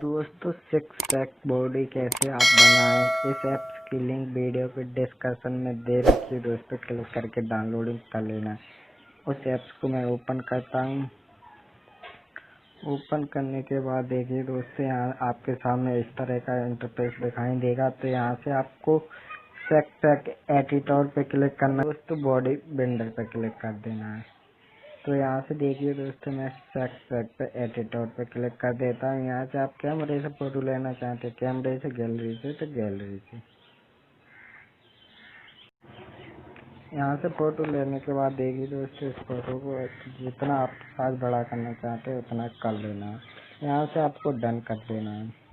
दोस्तों six pack body कैसे आप बनाएं, इस ऐप्स की लिंक वीडियो के डिस्क्रिप्शन में दे रखी है दोस्तों। क्लिक करके डाउनलोडिंग कर लेना। उस ऐप्स को मैं ओपन करता हूं। ओपन करने के बाद देखिए दोस्तों, यहाँ आपके सामने इस तरह का इंटरफेस दिखाई देगा। तो यहाँ से आपको सिक्स पैक एडिटर पे क्लिक करना है दोस्तों, बॉडी बिल्डर पे क्लिक कर देना है। तो यहाँ से देखिए दोस्तों, मैं सिक्स पैक पे एडिटर पे क्लिक कर देता हूँ। यहाँ से आप कैमरे से फोटो लेना चाहते हैं, कैमरे से, गैलरी से तो गैलरी से। यहाँ से फोटो लेने के बाद देखिए दोस्तों, इस फोटो को जितना आप साइज बड़ा करना चाहते हैं उतना कर लेना है। यहाँ से आपको डन कर देना है।